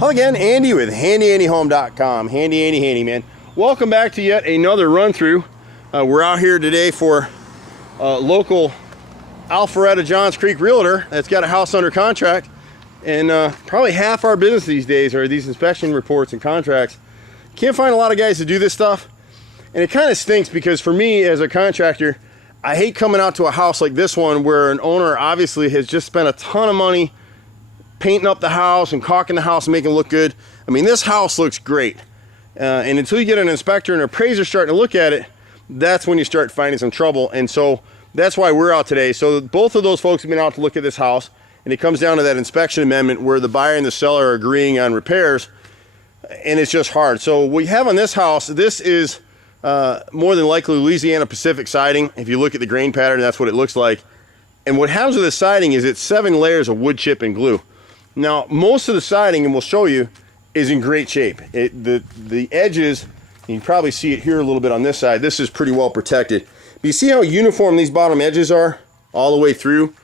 Hello again, Andy with HandyANDYHome.com. Handy Andy Handyman. Welcome back to yet another run through. We're out here today for local Alpharetta Johns Creek realtor that's got a house under contract, and probably half our business these days are these inspection reports and contracts. Can't find a lot of guys to do this stuff, and it kind of stinks because for me as a contractor, I hate coming out to a house like this one where an owner obviously has just spent a ton of money painting up the house and caulking the house and making it look good. I mean, this house looks great. And until you get an inspector and an appraiser starting to look at it, that's when you start finding some trouble. And so that's why we're out today. So both of those folks have been out to look at this house, and it comes down to that inspection amendment where the buyer and the seller are agreeing on repairs, and it's just hard. So what we have on this house, this is more than likely Louisiana Pacific siding. If you look at the grain pattern, that's what it looks like. And what happens with the siding is it's 7 layers of wood chip and glue. Now, most of the siding, and we'll show you, is in great shape. The edges, you can probably see it here a little bit on this side, this is pretty well protected. But you see how uniform these bottom edges are all the way through?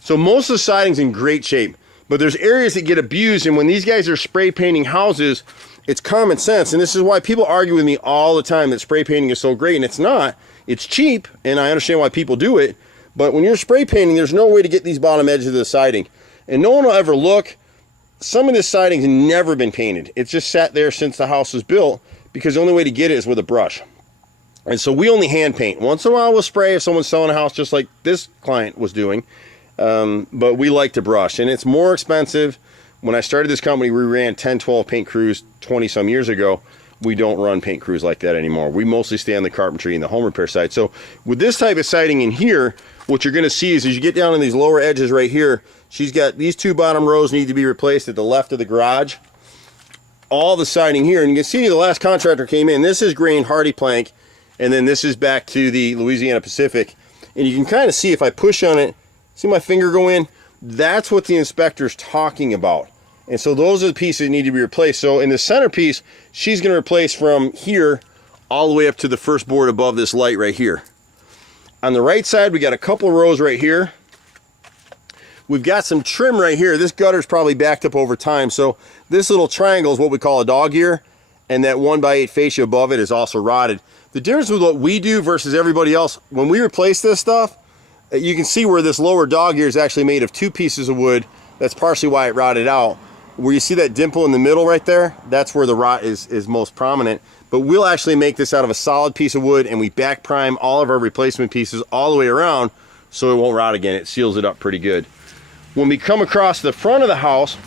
So most of the siding's in great shape, but there's areas that get abused, and when these guys are spray painting houses, it's common sense, and this is why people argue with me all the time that spray painting is so great, and it's not. It's cheap, and I understand why people do it, but when you're spray painting, there's no way to get these bottom edges of the siding. And no one will ever look. Some of this siding's never been painted. It's just sat there since the house was built because the only way to get it is with a brush. And so we only hand paint. Once in a while we'll spray if someone's selling a house just like this client was doing. But we like to brush, and it's more expensive. When I started this company, we ran 10, 12 paint crews 20 some years ago. We don't run paint crews like that anymore. We mostly stay on the carpentry and the home repair side. So with this type of siding in here, what you're gonna see is as you get down in these lower edges right here, she's got these 2 bottom rows need to be replaced at the left of the garage. All the siding here, and you can see the last contractor came in. This is grain hardy plank, and then this is back to the Louisiana Pacific. And you can kind of see if I push on it, see my finger go in? That's what the inspector's talking about. And so those are the pieces that need to be replaced. So in the centerpiece, she's gonna replace from here all the way up to the first board above this light right here. On the right side, we got a couple rows right here. We've got some trim right here. This gutter's probably backed up over time. So this little triangle is what we call a dog ear, and that 1x8 fascia above it is also rotted. The difference with what we do versus everybody else, when we replace this stuff, you can see where this lower dog ear is actually made of 2 pieces of wood. That's partially why it rotted out. Where you see that dimple in the middle right there, that's where the rot is most prominent. But we'll actually make this out of a solid piece of wood, and we back prime all of our replacement pieces all the way around so it won't rot again. It seals it up pretty good. When we come across the front of the house,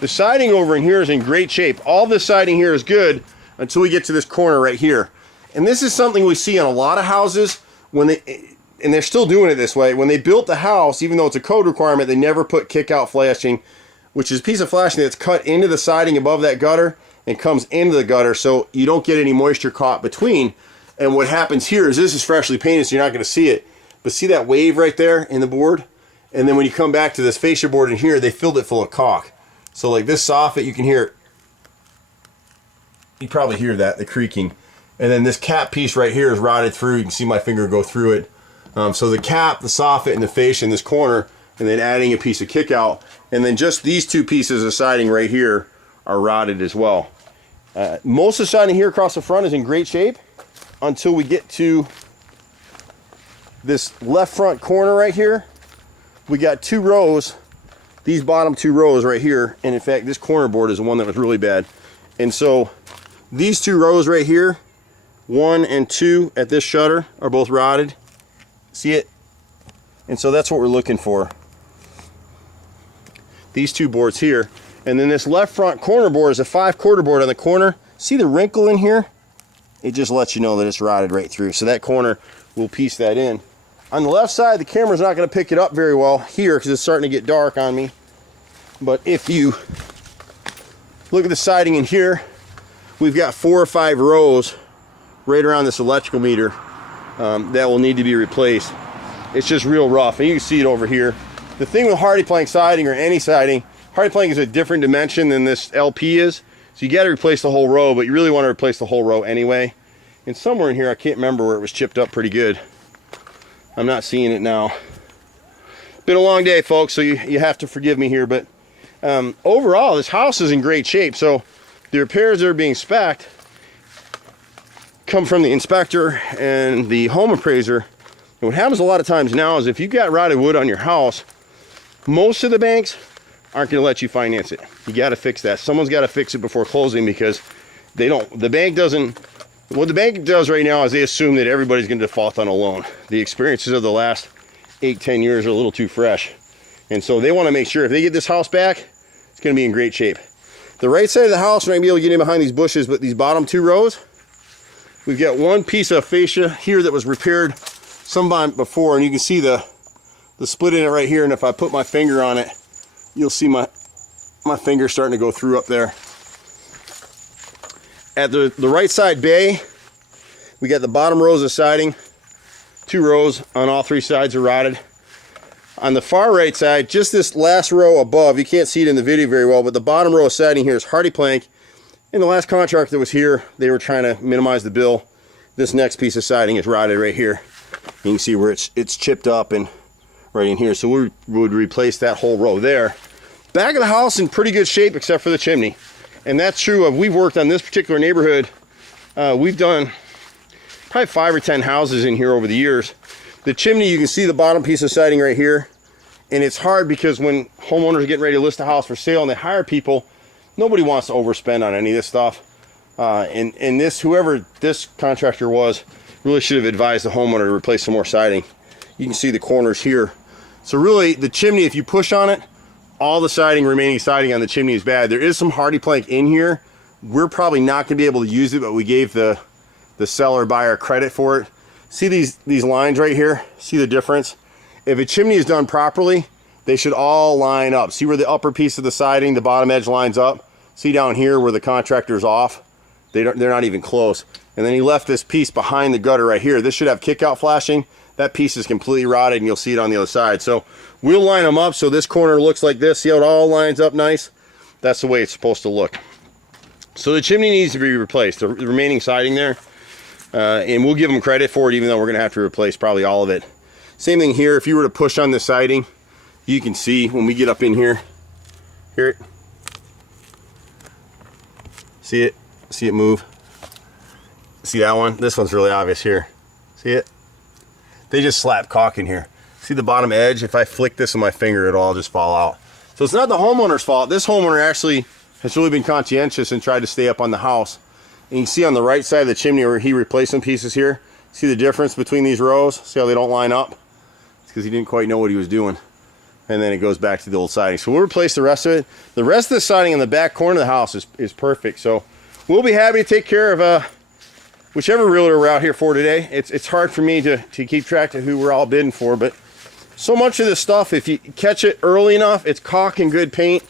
the siding over in here is in great shape. All this siding here is good until we get to this corner right here. And this is something we see on a lot of houses when and they're still doing it this way. When they built the house, even though it's a code requirement, they never put kick-out flashing, which is a piece of flashing that's cut into the siding above that gutter and comes into the gutter so you don't get any moisture caught between. And what happens here is this is freshly painted, so you're not going to see it. But see that wave right there in the board? And then when you come back to this fascia board in here, they filled it full of caulk. So like this soffit, you can hear it. You probably hear that, the creaking. And then this cap piece right here is rotted through. You can see my finger go through it. So the cap, the soffit, and the fascia in this corner, and then adding a piece of kick out. And then just these 2 pieces of siding right here are rotted as well. Most of the siding here across the front is in great shape until we get to this left front corner right here. We got 2 rows, these bottom 2 rows right here, and in fact this corner board is the one that was really bad. And so these 2 rows right here, 1 and 2 at this shutter, are both rotted. See it? And so that's what we're looking for. These 2 boards here, and then this left front corner board is a 5/4 board on the corner. See the wrinkle in here? It just lets you know that it's rotted right through. So that corner, we'll piece that in. On the left side, the camera's not going to pick it up very well here because it's starting to get dark on me. But if you look at the siding in here, we've got 4 or 5 rows right around this electrical meter that will need to be replaced. It's just real rough, and you can see it over here. The thing with hardy plank siding, or any siding, hardy plank is a different dimension than this LP is, so you got to replace the whole row, but you really want to replace the whole row anyway. And somewhere in here, I can't remember where it was chipped up pretty good. I'm not seeing it now. Been a long day, folks, so you have to forgive me here, but Overall, this house is in great shape. So the repairs that are being spec'd come from the inspector and the home appraiser. And what happens a lot of times now is if you've got rotted wood on your house, most of the banks aren't going to let you finance it. You got to fix that. Someone's got to fix it before closing, because the bank doesn't. What the bank does right now is they assume that everybody's going to default on a loan. The experiences of the last 8-10 years are a little too fresh, and so they want to make sure if they get this house back, it's going to be in great shape. The right side of the house, we're not going to be able to get in behind these bushes, but these bottom 2 rows, we've got one piece of fascia here that was repaired sometime before, and you can see the split in it right here. And if I put my finger on it, you'll see my finger starting to go through up there. At the right side bay, we got the bottom rows of siding. 2 rows on all 3 sides are rotted. On the far right side, just this last row above, you can't see it in the video very well, but the bottom row of siding here is hardy plank. And the last contractor that was here, they were trying to minimize the bill. This next piece of siding is rotted right here. You can see where it's chipped up and right in here. So we would replace that whole row there. Back of the house in pretty good shape except for the chimney. And that's true of, we've worked on this particular neighborhood. We've done probably 5 or 10 houses in here over the years. The chimney, you can see the bottom piece of siding right here. And it's hard because when homeowners are getting ready to list a house for sale and they hire people, nobody wants to overspend on any of this stuff. And whoever this contractor was, really should have advised the homeowner to replace some more siding. You can see the corners here. So really, the chimney, if you push on it, all the remaining siding on the chimney is bad. There is some hardy plank in here. We're probably not going to be able to use it, but we gave the seller buyer credit for it. See these lines right here? See the difference? If a chimney is done properly, they should all line up. See where the upper piece of the siding, the bottom edge lines up? See down here where the contractor's off? They're not even close. And then he left this piece behind the gutter right here. This should have kick-out flashing. That piece is completely rotted, and you'll see it on the other side. So we'll line them up so this corner looks like this. See how it all lines up nice? That's the way it's supposed to look. So the chimney needs to be replaced, the remaining siding there. And we'll give them credit for it, even though we're going to have to replace probably all of it. Same thing here. If you were to push on the siding, you can see when we get up in here. Hear it? See it? See it move? See that one? This one's really obvious here. See it? They just slap caulk in here. See the bottom edge? If I flick this with my finger, it'll all just fall out. So it's not the homeowner's fault. This homeowner actually has really been conscientious and tried to stay up on the house. And you can see on the right side of the chimney where he replaced some pieces here. See the difference between these rows? See how they don't line up? It's because he didn't quite know what he was doing. And then it goes back to the old siding. So we'll replace the rest of it. The rest of the siding in the back corner of the house is perfect. So we'll be happy to take care of whichever realtor we're out here for today. It's hard for me to keep track of who we're all bidding for, but so much of this stuff, if you catch it early enough, it's caulk and good paint.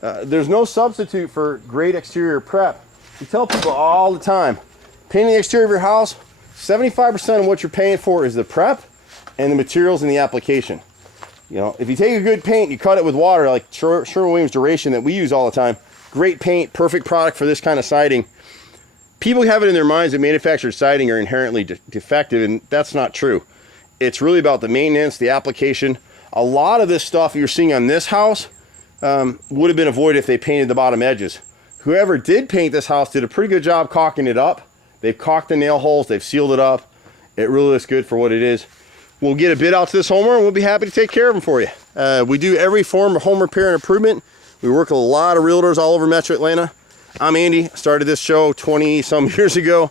There's no substitute for great exterior prep. We tell people all the time, painting the exterior of your house, 75% of what you're paying for is the prep and the materials and the application. You know, if you take a good paint, you cut it with water, like Sherwin-Williams Duration that we use all the time, great paint, perfect product for this kind of siding. People have it in their minds that manufactured siding are inherently defective, and that's not true. It's really about the maintenance, the application. A lot of this stuff you're seeing on this house would have been avoided if they painted the bottom edges. Whoever did paint this house did a pretty good job caulking it up. They've caulked the nail holes, they've sealed it up. It really looks good for what it is. We'll get a bid out to this homeowner and we'll be happy to take care of them for you. We do every form of home repair and improvement. We work with a lot of realtors all over Metro Atlanta. I'm Andy. Started this show 20 some years ago.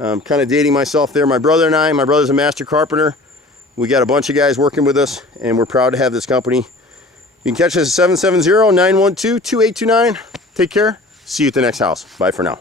I'm kind of dating myself there. My brother and I, my brother's a master carpenter. We got a bunch of guys working with us and we're proud to have this company. You can catch us at 770-912-2829. Take care. See you at the next house. Bye for now.